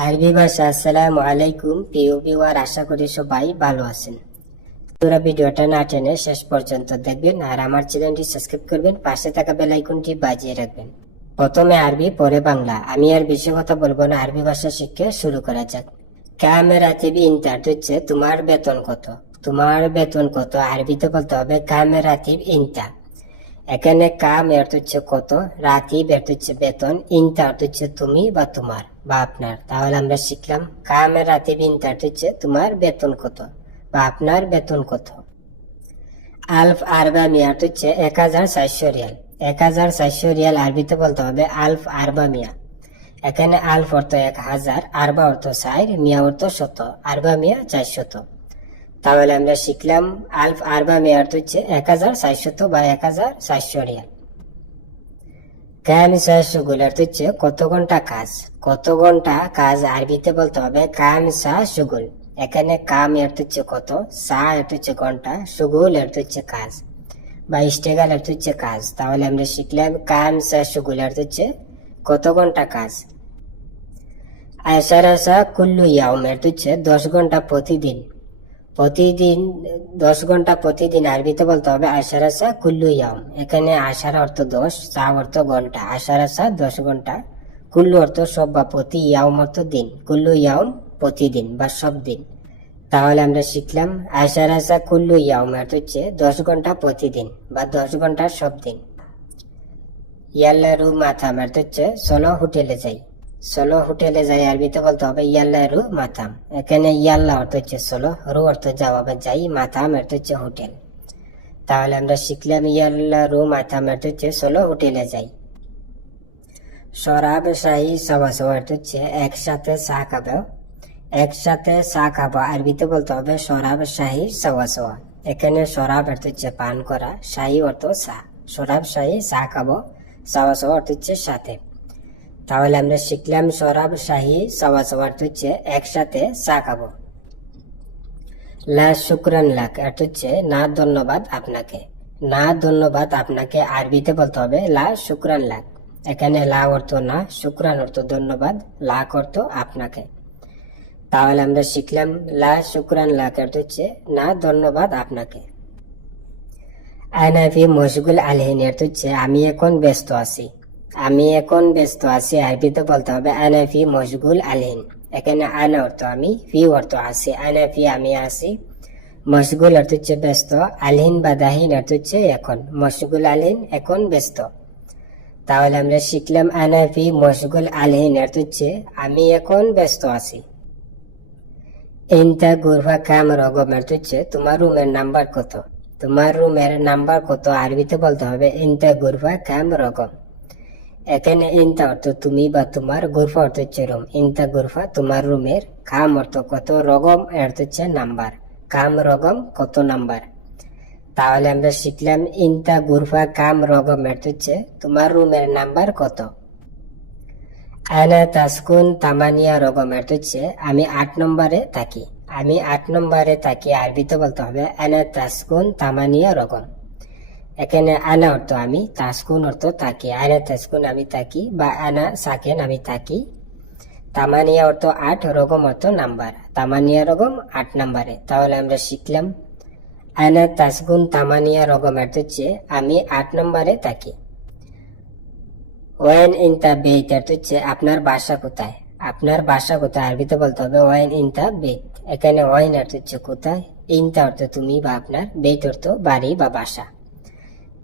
আরবি ভাষা, আসসালামু আলাইকুম প্রিয় ভিউয়ার, আশা করি সবাই ভালো আছেন। পুরো ভিডিওটা না টেনে শেষ পর্যন্ত দেখবেন আর আমার চ্যানেলটি সাবস্ক্রাইব করবেন, পাশে থাকা বেল আইকনটি বাজিয়ে রাখবেন। প্রথমে আরবি, পরে বাংলা। আমি আর বেশি কথা বলব না, আরবি ভাষা শিখে শুরু করা যাক। ক্যামেরা টিভি ইন্টার হচ্ছে তোমার বেতন কত? তোমার বেতন কত? আরবিতে বলতে হবে ক্যামেরা টিভি ইন্টার। এখানে কাম এর হচ্ছে কত? রাতিব এর হচ্ছে বেতন ইনটা অর্থ হচ্ছে তুমি বা তোমার, বা আপনার। তাহলে আমরা শিখলাম কাম এর রাতিব ইনটা অর্থ হচ্ছে তোমার বেতন কত, বা আপনার বেতন কত। আলফ আরবা মিয়া হচ্ছে এক হাজার চারশো রিয়াল। এক হাজার চারশো রিয়াল আরবিতে বলতে হবে আলফ আরবা মিয়া। এখানে আলফ অর্থ এক হাজার আরবা অর্থ ষাট মিয়া অর্থ শত আরবা মিয়া চারশত। তাহলে আমরা শিখলাম আলফ আরবা মেয়ার হচ্ছে এক হাজার চারশত বা এক হাজার সাতশো রিয়াল। কায়ামি চারশো গুলার হচ্ছে কত ঘণ্টা কাজ? কত ঘণ্টা কাজ আরবিতে বলতে হবে? কায়াম সা সুগুল এখানে কাম এর হচ্ছে কত? সা এর হচ্ছে ঘণ্টা সুগুল এর হচ্ছে কাজ। বা ইস্টেগাল এর হচ্ছে কাজ। তাহলে আমরা শিখলাম কায়াম সা সুগুল এর হচ্ছে কত ঘণ্টা কাজ? আয়সার আসা কুল্লু ইয়াউম এর হচ্ছে দশ ঘণ্টা প্রতিদিন। প্রতিদিন, দশ ঘণ্টা প্রতিদিন আরবিতে বলতে হবে আশার আসা কুল্লু ইয়াম। এখানে আশার অর্থ দশ চা অর্থ ঘণ্টা। আশার আসা দশ ঘণ্টা। কুল্লু অর্থ সব বা প্রতি ইয়াম অর্থ দিন। কুল্লু ইয়াম প্রতিদিন বা সব দিন। তাহলে আমরা শিখলাম আশার আসা কুল্লু ইয়াম অর্থ হচ্ছে দশ ঘণ্টা প্রতিদিন বা দশ ঘণ্টা সব দিন। ইয়াল্লা রু মাথা অর্থ হচ্ছে চলো হোটেলে যাই। চলো হোটেলে যাই আরবিতে বলতে হবে ইয়াল্লা রু মাথাম এখানে ইয়াল্লা অর্থ হচ্ছে চলো রু অর্থ যাওয়া যাই মাথাম অর্থ হচ্ছে হোটেল। তাহলে আমরা শিখলাম ইয়াল্লা রু মাথাম অর্থ হচ্ছে চলো হোটেলে যাই। শরাব, শাহী সবা সবা অর্থ হচ্ছে একসাথে চা খাব। একসাথে চা খাব আরবিতে বলতে হবে শরাব, শাহী সবা সবা এখানে শরাব অর্থ হচ্ছে পান করা, শাহী অর্থ চা। শরাব, শাহী, চা খাব সবা সবা অর্থ হচ্ছে সাথে। তাহলে আমরা শিখলাম সরাব শাহী সবা সবার হচ্ছে একসাথে চা খাব। লা শুক্রান লাখ অর্থ হচ্ছে, না, ধন্যবাদ আপনাকে। না, ধন্যবাদ আপনাকে আরবিতে বলতে হবে, লা শুক্রান লাখ এখানে লা অর্থ না, শুক্রান অর্থ ধন্যবাদ লাখ অর্থ আপনাকে। তাহলে আমরা শিখলাম, লা শুক্রান লাখ অর্থ হচ্ছে, না, ধন্যবাদ আপনাকে। আয়নাফি মশগুল আলহিন, অর্থ হচ্ছে, আমি এখন ব্যস্ত আছি। আমি এখন ব্যস্ত আছি আরবিতে বলতে হবে, আনা ফি মশগুল আলহিন এখানে আনা অর্থ আমি, ফি অর্থ আছি, আনা ফি আমি আছি। মশগুল অর্থ হচ্ছে ব্যস্ত আলহীন বা দাহিন অর্থ হচ্ছে এখন, মশগুল আলহীন এখন ব্যস্ত। তাহলে আমরা শিখলাম, আনা ফি মশগুল আলহীন অর্থ হচ্ছে, আমি এখন ব্যস্ত আছি। ইনতা গুরফা কাম রগম অর্থ হচ্ছে, তোমার রুমের নাম্বার কত? তোমার রুমের নাম্বার কত, আরবিতে বলতে হবে, ইনতা গুরফা কাম রকম এখানে ইনতা অর্থ তুমি বা তোমার গুরফা অর্থ হচ্ছে রুম। ইনতা গুরফা তোমার রুমের কাম অর্থ কত রগম অর্থ হচ্ছে নাম্বার। কাম রগম কত নাম্বার? তাহলে আমরা শিখলাম ইনতা গুরফা কাম রগম অর্থ হচ্ছে তোমার রুমের নাম্বার কত। আনা তাসকুন তামানিয়া রগম অর্থ হচ্ছে আমি আট নম্বরে থাকি। আমি আট নম্বরে থাকি, আরবিতে বলতে হবে আনা তাসকুন তামানিয়া রগম এখানে আনা অর্থ আমি তাসকুন অর্থ থাকি আনা তাসকুন আমি থাকি বা আনা সাকেন আমি থাকি তামানিয়া অর্থ আট রকম অর্থ নাম্বার। তামানিয়া রকম আট নাম্বারে। তাহলে আমরা শিখলাম, আনা তাসগুন তামানিয়া রকম অর্থ হচ্ছে আমি আট নম্বরে থাকি ওয়েন ইন তা বেত অর্থ হচ্ছে আপনার বাসা কোথায়? আপনার বাসা কোথায়? আরবিতে বলতে হবে ওয়েন ইন তা বেত এখানে ওয়াইন অর্থ হচ্ছে কোথায়? ইনতা অর্থ তুমি বা আপনার বেত অর্থ বাড়ি বা বাসা।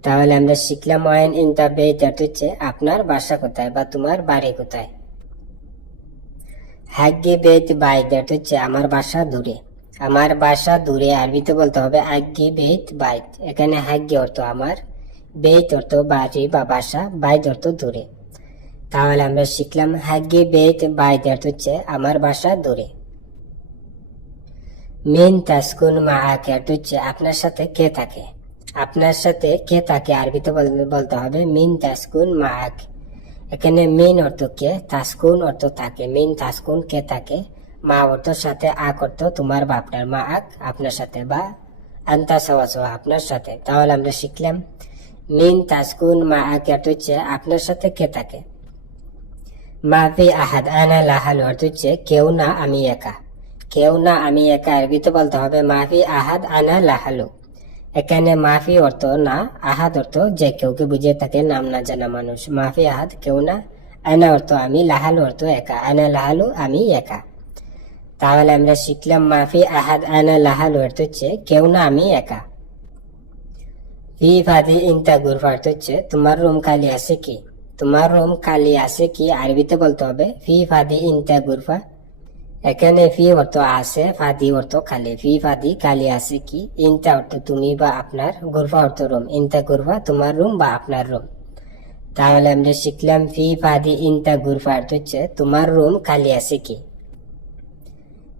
তাহলে আমরা শিখলাম ওয়াইন ইন দা বেত অর্থ হচ্ছে আপনার বাসা কোথায় বা তোমার বাড়ি কোথায়। হাগ্গে বেত বাইত অর্থ হচ্ছে আমার বাসা দূরে। আমার বাসা দূরে আরবিতে বলতে হবে আগ্গে বেত বাইত। এখানে হাগ্গে অর্থ আমার, বেত অর্থ বাড়ি বা বাসা, বাইত অর্থ দূরে। তাহলে আমরা শিখলাম হাগ্গে বেত বাইত অর্থ হচ্ছে আমার বাসা দূরে। মেন তাসকুন মা হচ্ছে আপনার সাথে কে থাকে? আপনার সাথে কে তাকে আরবিতে বল- বলতে হবে? মিন তাসকুন মাক এখানে মিন অর্থ কে? তাসকুন অর্থ থাকে মিন তাসকুন কে থাকে মা অর্থ সাথে আক অর্থ তোমার বা আপনার মা আক, আপনার সাথে বা আন্তা সওয়া আপনার সাথে। তাহলে আমরা শিখলাম। মিন তাসকুন মা আক অর্থ হচ্ছে আপনার সাথে কে থাকে মাফি আহাদ আনা লাহালু অর্থ হচ্ছে কেউ না আমি একা। কেউ না আমি একা আরবিতে বলতে হবে মাফি আহাদ আনা লাহালু। এখানে মাফি অর্থ না, আহাদ অর্থ যে কেউকে বুঝিয়ে থাকে নাম না জানা মানুষ। মাফি, আহাদ কেউ না। আয়না অর্থ আমি, লাহালু অর্থ একা। আয়না লাহালু, আমি একা। তাহলে আমরা শিখলাম মাফি, আহাদ, আয়না, লাহালু অর্থ হচ্ছে কেউ না, আমি একা। ফি ফাদি ইনতা, গুরফা অর্থ হচ্ছে তোমার রুম খালি আছে কি? তোমার রুম খালি আছে কি? আরবিতে বলতে হবে। ফি ফাদি ইনতা, গুরফা। এখানে ফি অর্থ আছে, ফাদি অর্থ খালি। ফি, ফাদি, খালি আছে কি? ইনতা অর্থ তুমি বা আপনার গুরফা অর্থ রুম। ইনতা গুরফা তোমার রুম বা আপনার রুম। তাহলে আমরা শিখলাম ফি, ফাদি ইনতা গুরফা অর্থ হচ্ছে তোমার রুম খালি আছে কি?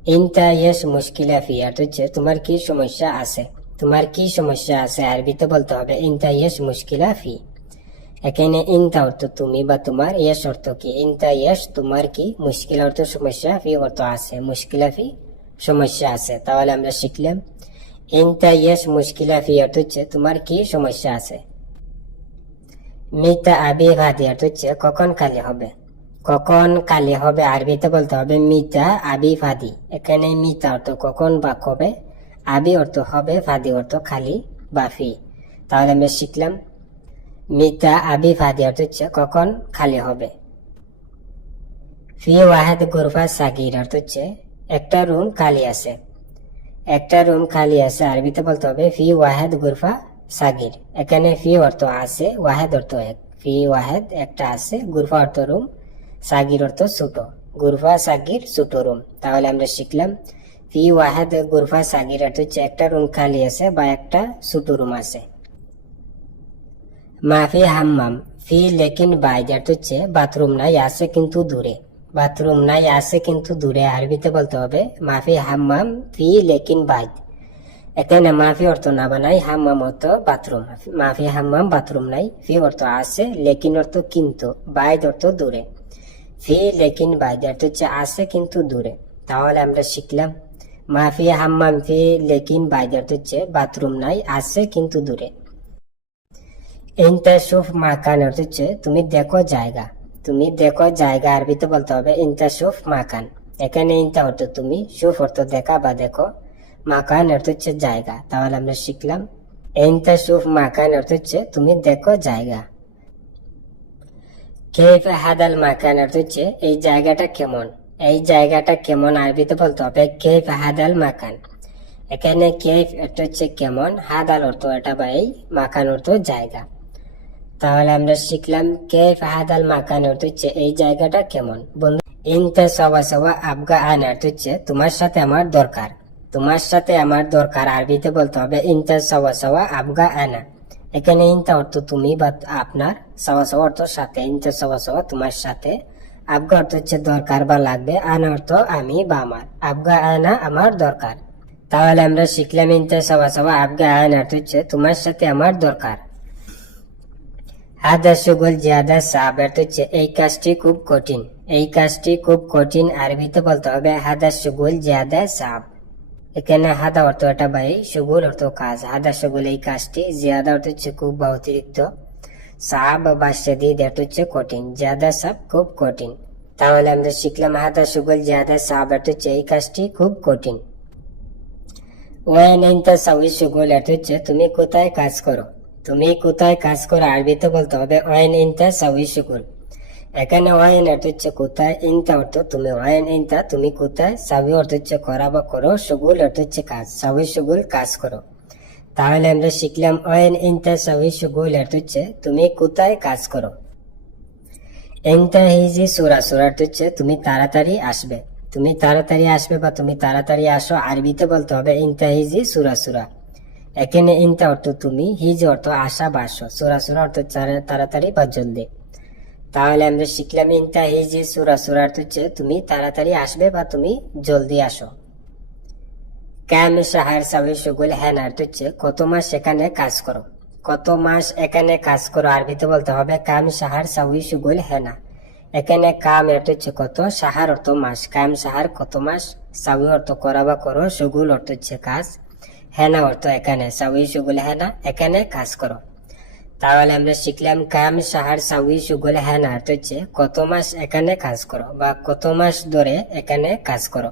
ইনতা ইয়েস মুশকিলা ফি অর্থ হচ্ছে তোমার কি সমস্যা আছে? তোমার কি সমস্যা আছে? আরবিতে বলতে হবে ইনতা ইয়েস মুশকিলা ফি। এখানে ইনতা অর্থ তুমি বা তোমার, ইয়েস অর্থ কি? ইনতা, ইয়েস, তোমার কি? মুশকিল অর্থ সমস্যা, ফি অর্থ আছে। মুশকিলা, ফি সমস্যা আছে। তাহলে আমরা শিখলাম। ইনতা, ইয়েস, মুশকিলা, ফি অর্থ হচ্ছে তোমার কি সমস্যা আছে? মিতা আবি ভাদি অর্থ হচ্ছে কখন কালি হবে। কখন কালি হবে আরবিতে বলতে হবে মিতা আবি ফাদি এখানে মিতা অর্থ কখন বা কবে? আবি অর্থ হবে, ফাদি অর্থ খালি বা ফি। তাহলে আমরা শিখলাম। মিতা আবি ফাদি অর্থ হচ্ছে কখন খালি হবে। ফি ওয়াহেদ গুরফা সাগির অর্থ হচ্ছে একটা রুম খালি আছে। একটা রুম খালি আছে, আরবিতে বলতে হবে ফি ওয়াহেদ গুরফা সাগির। এখানে ফি অর্থ আছে, ওয়াহেদ অর্থ এক। ফি ওয়াহেদ একটা আছে গুরফা অর্থ রুম, সাগির অর্থ ছোট। গুরফা সাগির ছোট রুম। তাহলে আমরা শিখলাম, ফি ওয়াহেদ গুরফা সাগির অর্থ হচ্ছে একটা রুম খালি আছে বা একটা ছোট রুম আছে। মাফি হাম্মাম, ফি লেকিন বাইদ অর্থ হচ্ছে বাথরুম নাই, আছে কিন্তু দূরে। বাথরুম নাই, আছে কিন্তু দূরে। আরবিতে বলতে হবে, মাফি হাম্মাম, ফি লেকিন বাইদ এখানে মাফি অর্থ না বানাই, হাম্মাম অর্থ বাথরুম। মাফি হাম্মাম, বাথরুম নাই, ফি অর্থ আছে, লেকিন অর্থ কিন্তু বাইদ অর্থ দূরে। ফি লেকিন বাইদ অর্থ হচ্ছে আছে কিন্তু দূরে। তাহলে আমরা শিখলাম, মাফি হাম্মাম, ফি লেকিন বাইদ অর্থ হচ্ছে বাথরুম নাই, আছে কিন্তু দূরে। ইনতা শুফ মাকান অর্থ হচ্ছে তুমি দেখো জায়গা। তুমি দেখো জায়গা আরবিতে বলতে হবে ইনতা শুফ মাকান। এখানে ইনতা অর্থ তুমি শুফ অর্থ দেখা বা দেখো। মাকান অর্থ হচ্ছে জায়গা, তাহলে আমরা শিখলাম। ইনতা শুফ মাকান অর্থ হচ্ছে তুমি দেখো জায়গা। কেফ হাদাল মাকান অর্থ হচ্ছে এই জায়গাটা কেমন? এই জায়গাটা কেমন? আরবিতে বলতে হবে কেফ হাদাল মাকান। এখানে কেফ অর্থ হচ্ছে কেমন? হাদাল অর্থ এটা বা এই মাকান অর্থ জায়গা। তাহলে আমরা শিখলাম কে হাদাল মাকান অর্থ হচ্ছে এই জায়গাটা কেমন। বন্ধু, ইনতে সবা সবা আবগা আন অর্থ হচ্ছে তোমার সাথে আমার দরকার। তোমার সাথে আমার দরকার, আরবিতে বলতে হবে ইনতে সবা সবা আবগা আনা। এখানে ইনতা অর্থ তুমি বা আপনার, সবা সবা অর্থ সাথে, ইনতে সবা সবা তোমার সাথে। আবগা অর্থ হচ্ছে দরকার বা লাগবে, আনা অর্থ আমি বা আমার। আবগা আনা আমার দরকার। তাহলে আমরা শিখলাম ইনতে সবা সবা আবগা আনা অর্থ হচ্ছে তোমার সাথে আমার দরকার। হাদা সুগল জিয়াদা সাব অর্থ হচ্ছে এই কাজটি খুব কঠিন। এই কাজটি খুব কঠিন আরবিতে বলতে হবে হাদা সুগুল জিয়াদা সাব এখানে হাদা অর্থ এটা বাই সুগুল অর্থ কাজ। হাদা সুগুল এই কাজটি জিয়াদা অর্থ হচ্ছে খুব বা অতিরিক্ত। সাব বা সেদিদ অর্থ হচ্ছে কঠিন। জিয়াদা সাব খুব কঠিন। তাহলে আমরা শিখলাম হাদা সুগুল জিয়াদা সাব অর্থ হচ্ছে এই কাজটি খুব কঠিন। ওয়াইন ইনতা সাউই সুগুল অর্থ হচ্ছে, তুমি কোথায় কাজ করো? তুমি কোথায় কাজ করো আরবিতে বলতে হবে ওয়াইন ইনতা সাউই সুগুল এখানে ওয়াইন অর্থ হচ্ছে কোথায়, ইনতা অর্থ তুমি ওয়াইন ইনতা তুমি কোথায় সাবি অর্থ হচ্ছে করা বা করো সুগুল অর্থ হচ্ছে কাজ সাবি সুগুল কাজ করো। তাহলে আমরা শিখলাম ওয়াইন ইনতা সাবি সুগুল অর্থ হচ্ছে তুমি কোথায় কাজ করো। ইনতা হিজি সুরা সুরা অর্থ হচ্ছে তুমি তাড়াতাড়ি আসবে। তুমি তাড়াতাড়ি আসবে বা তুমি তাড়াতাড়ি আসো আরবিতে বলতে হবে ইনতা হিজি সুরা সুরা। এখানে ইনতা অর্থ তুমি, হিজ অর্থ আশা বা আসো সুরা সুরা অর্থ তাড়াতাড়ি বা জলদি। তাহলে আমরা শিখলাম ইনতা হিজি সুরা সুরা অর্থ হচ্ছে তুমি তাড়াতাড়ি আসবে বা তুমি জলদি আসো। ক্যাম সাহার সাবি সুগুল হ্যান অর্থ হচ্ছে কত মাস এখানে কাজ করো। কত মাস এখানে কাজ করো, আরবিতে বলতে হবে কাম সাহার সাউই সুগুল হেনা। এখানে কাম অর্থ হচ্ছে কত, সাহার অর্থ মাস। কাম সাহার কত মাস সাউই অর্থ করা বা করো, সুগুল অর্থ হচ্ছে কাজ। হেনা অর্থ এখানে। সাউই সুগুল হেনা এখানে কাজ করো। তাহলে আমরা শিখলাম কাম সাহার সাউই সুগল হেনা অর্থ হচ্ছে কত মাস এখানে কাজ করো বা কত মাস ধরে এখানে কাজ করো।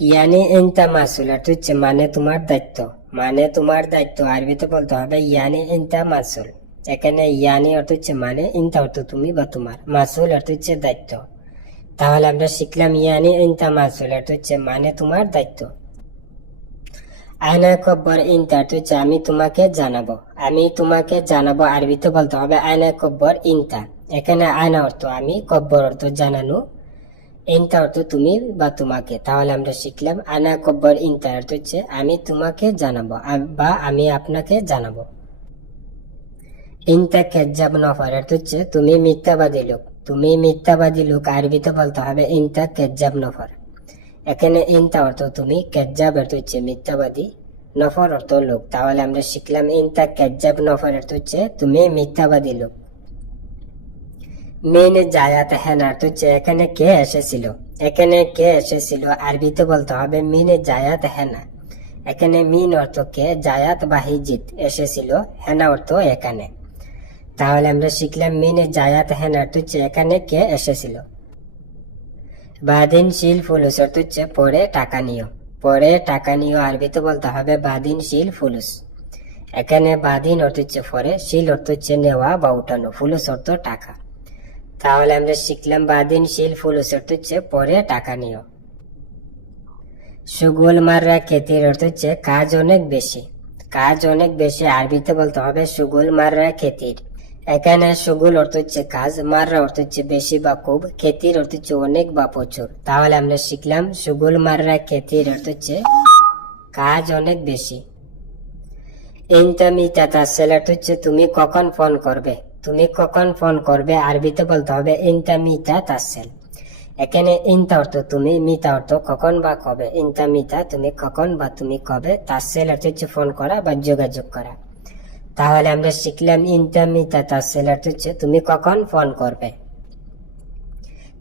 ইয়ানি ইনতা মাসুল অর্থ হচ্ছে মানে তোমার দায়িত্ব। মানে তোমার দায়িত্ব, আরবিতে বলতে হবে ইয়ানি ইনতা মাসুল। এখানে ইয়ানি অর্থ হচ্ছে মানে ইনতা অর্থ তুমি বা তোমার। মাসুল অর্থ হচ্ছে দায়িত্ব। তাহলে আমরা শিখলাম ইয়ানি ইনতা মাসুল অর্থ হচ্ছে মানে তোমার দায়িত্ব। আয়না কব্বর অর্থ হচ্ছে আমি তোমাকে জানাব। আমি তোমাকে জানাব আরবিতে বলতে হবে আয়না কব্বর ইনতা এখানে আয়না অর্থ আমি, কব্বর অর্থ জানানো ইনতা অর্থ তুমি বা তোমাকে। তাহলে আমরা শিখলাম আয়না কব্বর ইনতা অর্থ হচ্ছে আমি তোমাকে জানাব বা আমি আপনাকে জানাব। ইনতা কেজাব নফর অর্থ হচ্ছে তুমি মিথ্যাবাদী লোক। তুমি মিথ্যাবাদী লোক, আরবিতে বলতে হবে ইনতা কেজাব নফর। এখানে ইনতা অর্থ তুমি কেজাব অর্থ হচ্ছে মিথ্যাবাদী। নফর অর্থ লোক। তাহলে আমরা শিখলাম ইনতা কেজাব নফর অর্থ হচ্ছে তুমি মিথ্যাবাদী লোক। মেন জায়াত হ্যান অর্থ হচ্ছে এখানে কে এসেছিল? এখানে কে এসেছিল? আরবিতে বলতে হবে মিন জায়াত হেনা। এখানে মিন অর্থ কে? জায়াত বা হিজিত এসেছিল, হেনা অর্থ এখানে। তাহলে আমরা শিখলাম মিন জায়াত হেনা অর্থ হচ্ছে এখানে কে এসেছিল? বাদিন শিল ফুলুস অর্থ হচ্ছে পরে টাকা নিও। পরে টাকা নিও, আরবিতে বলতে হবে বাদিন শিল ফুলুস। এখানে বাদিন অর্থ হচ্ছে পরে, শিল অর্থ হচ্ছে নেওয়া বা উঠানো ফুলুস অর্থ টাকা। তাহলে আমরা শিখলাম বাদিন শিল ফুলুস অর্থ হচ্ছে পরে টাকা নিও। সুগুল মাররা খেতির অর্থ হচ্ছে কাজ অনেক বেশি। কাজ অনেক বেশি, আরবিতে বলতে হবে সুগুল মাররা খেতির এখানে সুগুল অর্থ হচ্ছে কাজ, মাররা অর্থ হচ্ছে বেশি বা খুব খেতির অর্থ হচ্ছে অনেক বা প্রচুর। তাহলে আমরা শিখলাম, সুগুল, মাররা খেতির অর্থ হচ্ছে কাজ অনেক বেশি। ইনতামি তাতাসেল অর্থ হচ্ছে তুমি কখন ফোন করবে। তুমি কখন ফোন করবে, আরবিতে বলতে হবে ইনতা মিতা তাসেল এখানে ইনতা অর্থ তুমি, মিতা অর্থ কখন বা কবে। ইনতা মিতা তুমি কখন বা তুমি কবে। তাসেল অর্থ হচ্ছে ফোন করা বা যোগাযোগ করা। তাহলে আমরা শিখলাম মিতা তাসেল অর্থ হচ্ছে তুমি কখন ফোন করবে?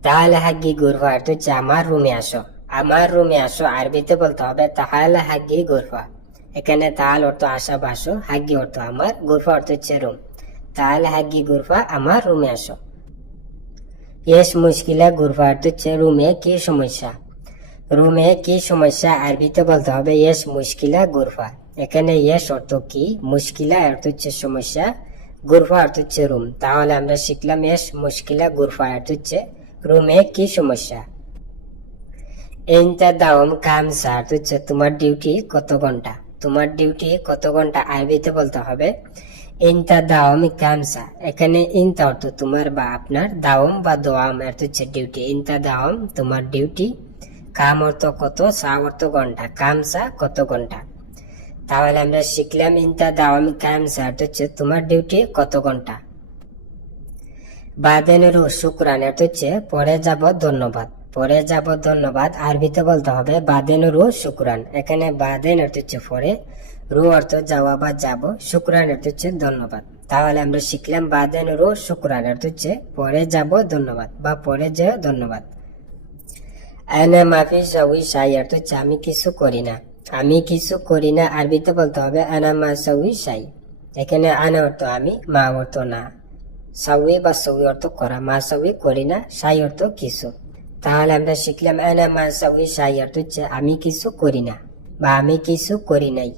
তাহলে হাগি গুরফা হচ্ছে আমার রুমে আসো। আমার রুমে আসো, আরবিতে বলতে হবে, তাহলে হাগি গুরফা এখানে তাল অর্থ আসা বাসো, হাগি অর্থ আমার গুরফা অর্থ হচ্ছে রুম তাহলে হাগি গুরফা আমার রুমে আসো। ইয়েস মুশকিলা গুরফা অর্থ হচ্ছে রুমে কি সমস্যা? রুমে কি সমস্যা, আরবিতে বলতে হবে ইয়েস মুশকিলা গুরফা এখানে ইয়েস অর্থ কি? মুশকিলা অর্থ হচ্ছে সমস্যা, গুরফা অর্থ হচ্ছে রুম। তাহলে আমরা শিখলাম ইয়েস, মুশকিলা, গুরফা অর্থ হচ্ছে রুমে কি সমস্যা? এনটা দাওম কামসা অর্থ হচ্ছে তোমার ডিউটি কত ঘণ্টা? তোমার ডিউটি কত ঘণ্টা? আরবিতে বলতে হবে। ইনতা দাওম কামসা এখানে ইনতা অর্থ তোমার বা আপনার দাওম বা দোয়াম অর্থ হচ্ছে ডিউটি। ইনতা দাওম তোমার ডিউটি। কাম অর্থ কত? সা অর্থ ঘণ্টা। কামসা কত ঘণ্টা? তাহলে আমরা শিখলাম ইনতা দাওম কামসা অর্থ হচ্ছে তোমার ডিউটি কত ঘণ্টা? বাদেনের শুক্রান অর্থ হচ্ছে, পরে যাব ধন্যবাদ। পরে যাব ধন্যবাদ, আরবিতে বলতে হবে বাদেনের শুক্রান। এখানে বাদেন অর্থ হচ্ছে পরে, রু অর্থ যাওয়া বা যাব, শুক্রান অর্থ হচ্ছে ধন্যবাদ। তাহলে আমরা শিখলাম বাদেন রু শুক্রান অর্থ হচ্ছে, পরে যাব ধন্যবাদ বা পরে যে ধন্যবাদ। আয়না মাফি সবই সাই অর্থ হচ্ছে, আমি কিছু করি না। আমি কিছু করি না আরবিতে বলতে হবে, আনা মা সবই সাই। এখানে আনা অর্থ আমি, মা অর্থ না। সাউই বা সউই অর্থ করা, মা সউই করি না, সাই অর্থ কিছু। তাহলে আমরা শিখলাম, আনা মা সউই সাই অর্থ হচ্ছে আমি কিছু করি না, বা আমি কিছু করি নাই।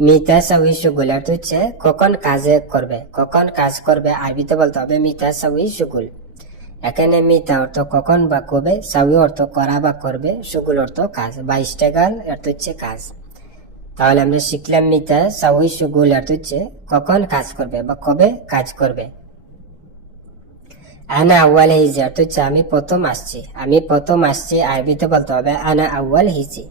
মিতা সউই সুগুল অর্থ হচ্ছে কখন কাজে করবে, কখন কাজ করবে আরবিতে বলতে হবে মিতা সউই সুগুল। এখানে মিতা অর্থ কখন বা কবে সাউই অর্থ করা বা করবে সুগুল অর্থ কাজ। বা ইস্টেগাল অর্থ হচ্ছে কাজ। তাহলে আমরা শিখলাম মিতা সাউই সুগুল অর্থ হচ্ছে কখন কাজ করবে বা কবে কাজ করবে। আনা আউয়াল হিজি অর্থ হচ্ছে আমি প্রথম আসছি। আমি প্রথম আসছি, আরবিতে বলতে হবে আনা আউয়াল হিজি।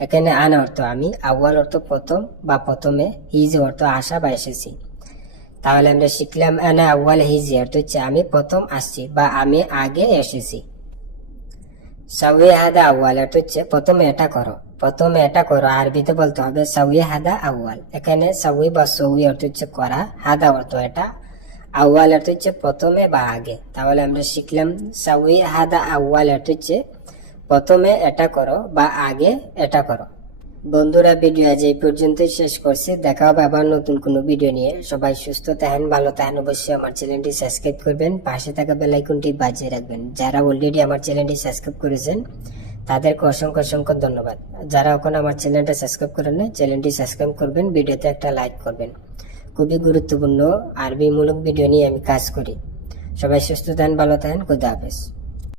এখানে আনা অর্থ আমি, আউয়াল অর্থ প্রথম বা প্রথমে, হিজ অর্থ আসা বা এসেছি। তাহলে আমরা শিখলাম, আনা আউয়াল হিজি অর্থ আমি প্রথম আসছি বা আমি আগে এসেছি। সাউই হাদা আউয়াল অর্থ হচ্ছে প্রথমে এটা করো। প্রথমে এটা করো, আরবিতে বলতে হবে সাউই হাদা আউয়াল। এখানে সাউই বা সউই অর্থ হচ্ছে করা, হাদা অর্থ এটা। আউয়াল অর্থ হচ্ছে প্রথমে বা আগে। তাহলে আমরা শিখলাম, সাউই হাদা আউয়াল অর্থ হচ্ছে প্রথমে এটা করো বা আগে এটা করো। বন্ধুরা ভিডিও আজ এই পর্যন্তই শেষ করছি। দেখা হবে আবার নতুন কোনো ভিডিও নিয়ে। সবাই সুস্থ থাকেন, ভালো থাকেন। অবশ্যই আমার চ্যানেলটি সাবস্ক্রাইব করবেন। পাশে থাকা বেল আইকনটি বাজিয়ে রাখবেন। যারা অলরেডি আমার চ্যানেলটি সাবস্ক্রাইব করেছেন, তাদেরকে অসংখ্য অসংখ্য ধন্যবাদ। যারা এখন আমার চ্যানেলটা সাবস্ক্রাইব করেন না চ্যানেলটি সাবস্ক্রাইব করবেন ভিডিওতে একটা লাইক করবেন। খুবই গুরুত্বপূর্ণ আরবিমূলক ভিডিও নিয়ে আমি কাজ করি। সবাই সুস্থ থাকেন, ভালো থাকেন। খুদা হাফেজ।